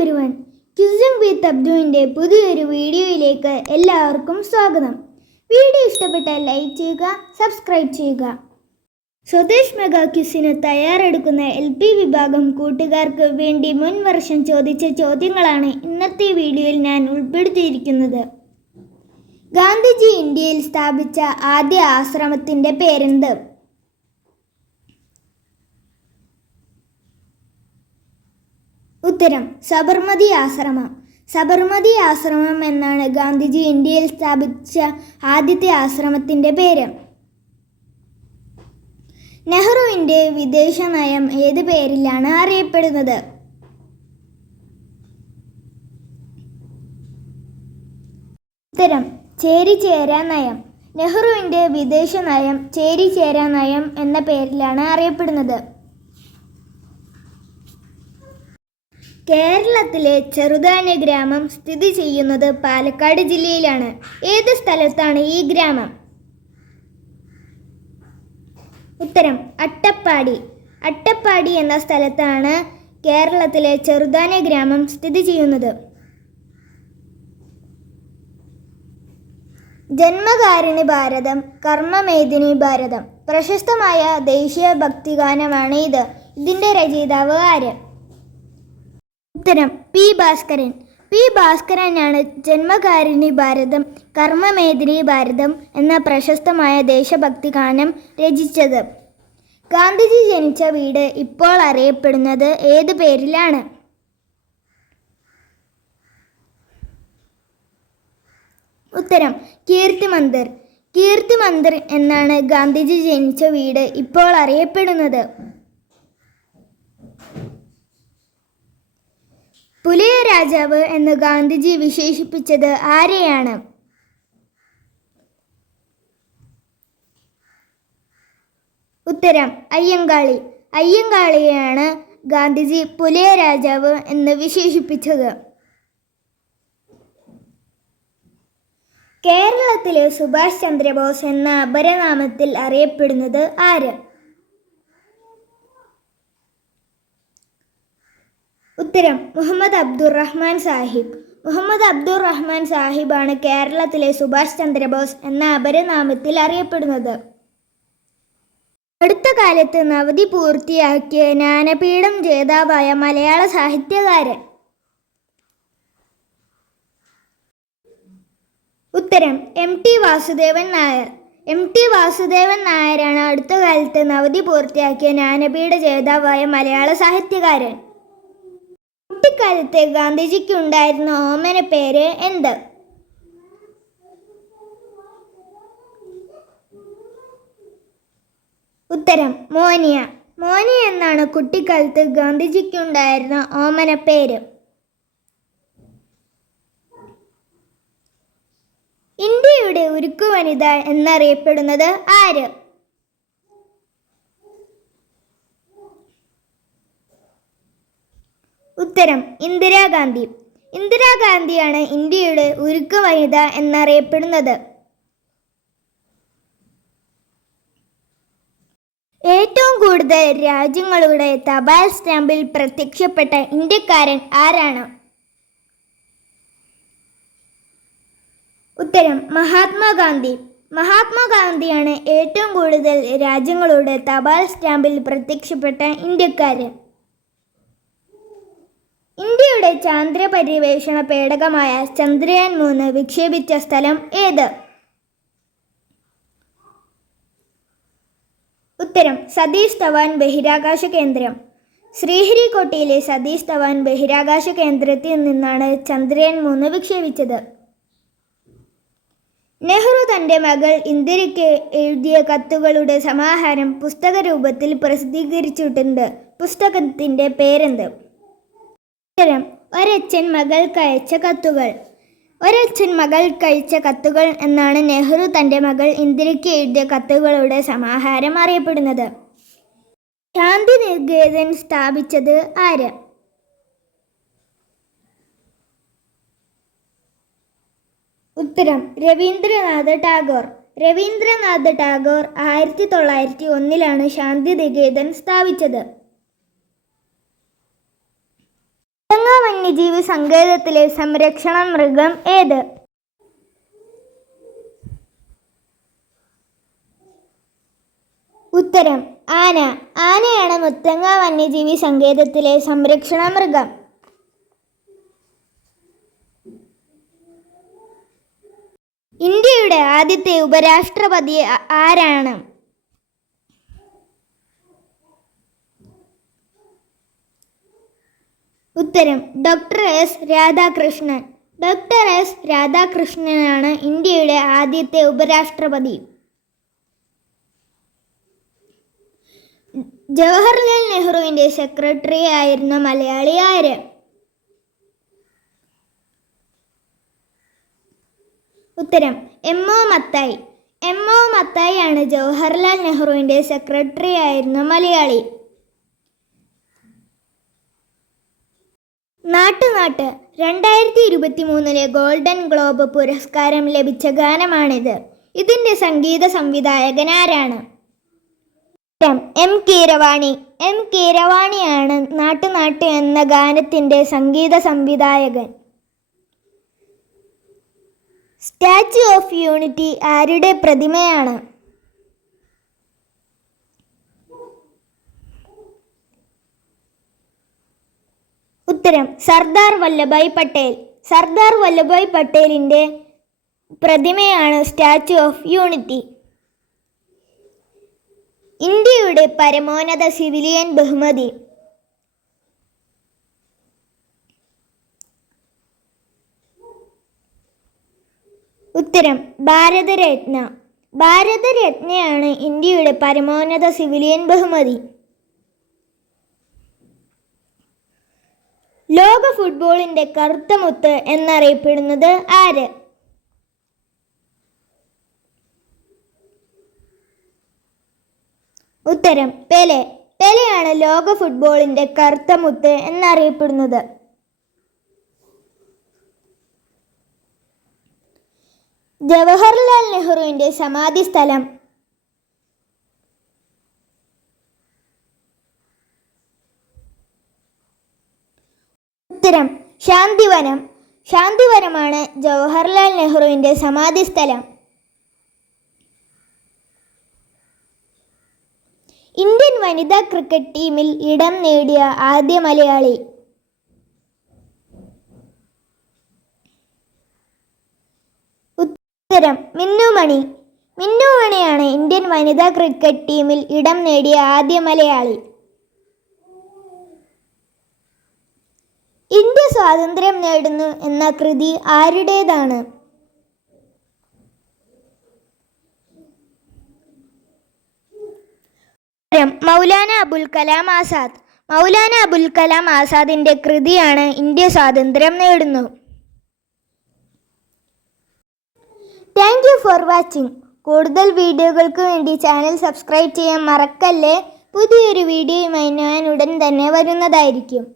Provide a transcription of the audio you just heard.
Every ക്യുസിംഗ് queueing വിത്ത് അബ്ദുവിന്റെ പുതിയൊരു വീഡിയോയിലേക്ക് എല്ലാവർക്കും സ്വാഗതം. വീഡിയോ ഇഷ്ടപ്പെട്ടാൽ ലൈക്ക് ചെയ്യുക സബ്സ്ക്രൈബ് ചെയ്യുക. സ്വദേശ് മെഗാ ക്യുസിന് തയ്യാറെടുക്കുന്ന എൽ പി വിഭാഗം കൂട്ടുകാർക്ക് വേണ്ടി മുൻ വർഷം ചോദിച്ച ചോദ്യങ്ങളാണ് ഇന്നത്തെ വീഡിയോയിൽ ഞാൻ ഉൾപ്പെടുത്തിയിരിക്കുന്നത്. ഗാന്ധിജി ഇന്ത്യയിൽ സ്ഥാപിച്ച ആദ്യ ആശ്രമത്തിന്റെ പേരെന്ത്? ഉത്തരം സബർമതി ആശ്രമം. സബർമതി ആശ്രമം എന്നാണ് ഗാന്ധിജി ഇന്ത്യയിൽ സ്ഥാപിച്ച ആദ്യത്തെ ആശ്രമത്തിന്റെ പേര്. നെഹ്റുവിന്റെ വിദേശ നയം ഏത് പേരിലാണ് അറിയപ്പെടുന്നത്? ഉത്തരം ചേരി ചേരിചേരാ നയം. നെഹ്റുവിന്റെ വിദേശ നയം ചേരി ചേരിചേരാ നയം എന്ന പേരിലാണ് അറിയപ്പെടുന്നത്. കേരളത്തിലെ ചെറുതാന്യ ഗ്രാമം സ്ഥിതി ചെയ്യുന്നത് പാലക്കാട് ജില്ലയിലാണ്. ഏത് സ്ഥലത്താണ് ഈ ഗ്രാമം? ഉത്തരം അട്ടപ്പാടി. അട്ടപ്പാടി എന്ന സ്ഥലത്താണ് കേരളത്തിലെ ചെറുതാന്യ ഗ്രാമം സ്ഥിതി ചെയ്യുന്നത്. ജന്മകാരിണി ഭാരതം കർമ്മമേദിനി ഭാരതം. പ്രശസ്തമായ ദേശീയ ഭക്തിഗാനമാണ് ഇത് ഇതിന്റെ രചയിതാവ് ആര്? ഉത്തരം പി ഭാസ്കരൻ. പി ഭാസ്കരനാണ് ജന്മകാരിണി ഭാരതം കർമ്മമേദിനി ഭാരതം എന്ന പ്രശസ്തമായ ദേശഭക്തി ഗാനം രചിച്ചത്. ഗാന്ധിജി ജനിച്ച വീട് ഇപ്പോൾ അറിയപ്പെടുന്നത് ഏത് പേരിലാണ്? ഉത്തരം കീർത്തി മന്ദിർ. കീർത്തി മന്ദിർ എന്നാണ് ഗാന്ധിജി ജനിച്ച വീട് ഇപ്പോൾ അറിയപ്പെടുന്നത്. പുലിയ രാജാവ് എന്ന് ഗാന്ധിജി വിശേഷിപ്പിച്ചത് ആരെയാണ്? ഉത്തരം അയ്യങ്കാളി. അയ്യങ്കാളിയെയാണ് ഗാന്ധിജി പുലിയ രാജാവ് എന്ന് വിശേഷിപ്പിച്ചത്. കേരളത്തിലെ സുഭാഷ് ചന്ദ്രബോസ് എന്ന അപരനാമത്തിൽ അറിയപ്പെടുന്നത് ആര്? ഉത്തരം മുഹമ്മദ് അബ്ദുറഹ്മാൻ സാഹിബ്. മുഹമ്മദ് അബ്ദുറഹ്മാൻ സാഹിബാണ് കേരളത്തിലെ സുഭാഷ് ചന്ദ്രബോസ് എന്ന അപരനാമത്തിൽ അറിയപ്പെടുന്നത്. അടുത്ത കാലത്ത് നവതി പൂർത്തിയാക്കിയ ജ്ഞാനപീഠം ജേതാവായ മലയാള സാഹിത്യകാരൻ. ഉത്തരം M T Vasudevan Nair. M T Vasudevan നായരാണ് അടുത്ത കാലത്ത് നവതി പൂർത്തിയാക്കിയ ജ്ഞാനപീഠ ജേതാവായ മലയാള സാഹിത്യകാരൻ. കുട്ടിക്കാലത്ത് ഗാന്ധിജിക്ക് ഉണ്ടായിരുന്ന ഓമന പേര് എന്ത്? ഉത്തരം മോനിയ. മോനിയ എന്നാണ് കുട്ടിക്കാലത്ത് ഗാന്ധിജിക്ക് ഉണ്ടായിരുന്ന ഓമന പേര്. ഇന്ത്യയുടെ ഉരുക്കു വനിത എന്നറിയപ്പെടുന്നത് ആര്? ഉത്തരം ഇന്ദിരാഗാന്ധി. ഇന്ദിരാഗാന്ധിയാണ് ഇന്ത്യയുടെ ഉരുക്ക് വനിത എന്നറിയപ്പെടുന്നത്. ഏറ്റവും കൂടുതൽ രാജ്യങ്ങളുടെ തപാൽ സ്റ്റാമ്പിൽ പ്രത്യക്ഷപ്പെട്ട ഇന്ത്യക്കാരൻ ആരാണ്? ഉത്തരം മഹാത്മാഗാന്ധി. മഹാത്മാഗാന്ധിയാണ് ഏറ്റവും കൂടുതൽ രാജ്യങ്ങളുടെ തപാൽ സ്റ്റാമ്പിൽ പ്രത്യക്ഷപ്പെട്ട ഇന്ത്യക്കാരൻ. ഇന്ത്യയുടെ ചാന്ദ്ര പര്യവേഷണ പേടകമായ ചന്ദ്രയാൻ മൂന്ന് വിക്ഷേപിച്ച സ്ഥലം ഏത്? ഉത്തരം സതീഷ് ധവാൻ ബഹിരാകാശ കേന്ദ്രം. ശ്രീഹരിക്കോട്ടയിലെ സതീഷ് ധവാൻ ബഹിരാകാശ കേന്ദ്രത്തിൽ നിന്നാണ് ചന്ദ്രയാൻ മൂന്ന് വിക്ഷേപിച്ചത്. നെഹ്റു തന്റെ മകൾ ഇന്ദിരയ്ക്ക് എഴുതിയ കത്തുകളുടെ സമാഹാരം പുസ്തക രൂപത്തിൽ പ്രസിദ്ധീകരിച്ചിട്ടുണ്ട്. പുസ്തകത്തിന്റെ പേരെന്ത്? ഉത്തരം ഒരച്ഛൻ മകൾക്കയച്ച കത്തുകൾ. ഒരച്ഛൻ മകൾക്കയച്ച കത്തുകൾ എന്നാണ് നെഹ്റു തന്റെ മകൾ ഇന്ദിരയ്ക്ക് എഴുതിയ കത്തുകളുടെ സമാഹാരം അറിയപ്പെടുന്നത്. ശാന്തി നികേതൻ സ്ഥാപിച്ചത് ആര്? ഉത്തരം രവീന്ദ്രനാഥ് ടാഗോർ. രവീന്ദ്രനാഥ് ടാഗോർ ആയിരത്തി തൊള്ളായിരത്തി ഒന്നിലാണ് ശാന്തി നികേതൻ സ്ഥാപിച്ചത് വന്യജീവി സങ്കേതത്തിലെ സംരക്ഷണ മൃഗം ഏത്? ഉത്തരം ആന. ആനയാണ് മുത്തങ്ങ വന്യജീവി സങ്കേതത്തിലെ സംരക്ഷണ മൃഗം. ഇന്ത്യയുടെ ആദ്യത്തെ ഉപരാഷ്ട്രപതി ആരാണ്? ഉത്തരം doctor S Radhakrishnan. Doctor S രാധാകൃഷ്ണനാണ് ഇന്ത്യയുടെ ആദ്യത്തെ ഉപരാഷ്ട്രപതി. ജവഹർലാൽ നെഹ്റുവിന്റെ സെക്രട്ടറി ആയിരുന്ന മലയാളി ആര്? ഉത്തരം M O Mathai M O Mathai ആണ് ജവഹർലാൽ നെഹ്റുവിന്റെ സെക്രട്ടറി ആയിരുന്ന മലയാളി. നാട്ടുനാട്ട് രണ്ടായിരത്തി ഇരുപത്തി മൂന്നിലെ ഗോൾഡൻ ഗ്ലോബ് പുരസ്കാരം ലഭിച്ച ഗാനമാണിത്. ഇതിന്റെ സംഗീത സംവിധായകൻ ആരാണ് എം കീരവാണി എം കീരവാണിയാണ് നാട്ടുനാട്ട് എന്ന ഗാനത്തിന്റെ സംഗീത സംവിധായകൻ. സ്റ്റാച്യു ഓഫ് യൂണിറ്റി ആരുടെ പ്രതിമയാണ്? ഉത്തരം സർദാർ വല്ലഭായ് പട്ടേൽ. സർദാർ വല്ലഭായ് പട്ടേലിന്റെ പ്രതിമയാണ് സ്റ്റാച്യു ഓഫ് യൂണിറ്റി. ഇന്ത്യയുടെ പരമോന്നത സിവിലിയൻ ബഹുമതി. ഉത്തരം ഭാരതരത്ന. ഭാരതരത്നയാണ് ഇന്ത്യയുടെ പരമോന്നത സിവിലിയൻ ബഹുമതി. ലോക ഫുട്ബോളിന്റെ കറുത്ത മുത്ത് എന്നറിയപ്പെടുന്നത് ആര്? ഉത്തരം പെലെ. പെലെയാണ് ലോക ഫുട്ബോളിന്റെ കറുത്ത മുത്ത് എന്നറിയപ്പെടുന്നത്. ജവഹർലാൽ നെഹ്റുവിന്റെ സമാധി സ്ഥലം ഉത്തരം ശാന്തിവനം. ശാന്തിവനമാണ് ജവഹർലാൽ നെഹ്റുവിന്റെ സമാധി സ്ഥലം ഇന്ത്യൻ വനിതാ ക്രിക്കറ്റ് ടീമിൽ ഇടം നേടിയ ആദ്യ മലയാളി. ഉത്തരം മിന്നുമണി മിന്നുമണിയാണ് ഇന്ത്യൻ വനിതാ ക്രിക്കറ്റ് ടീമിൽ ഇടം നേടിയ ആദ്യ മലയാളി ഇന്ത്യ സ്വാതന്ത്ര്യം നേടുന്നു എന്ന കൃതി ആരുടേതാണ്? മൗലാന അബുൽ കലാം ആസാദ്. മൗലാന അബുൽ കലാം ആസാദിന്റെ കൃതിയാണ് ഇന്ത്യ സ്വാതന്ത്ര്യം നേടുന്നു. താങ്ക് യു ഫോർ വാച്ചിങ് കൂടുതൽ വീഡിയോകൾക്ക് വേണ്ടി ചാനൽ സബ്സ്ക്രൈബ് ചെയ്യാൻ മറക്കല്ലേ? പുതിയൊരു വീഡിയോയുമായി ഞാൻ ഉടൻ തന്നെ വരുന്നതായിരിക്കും.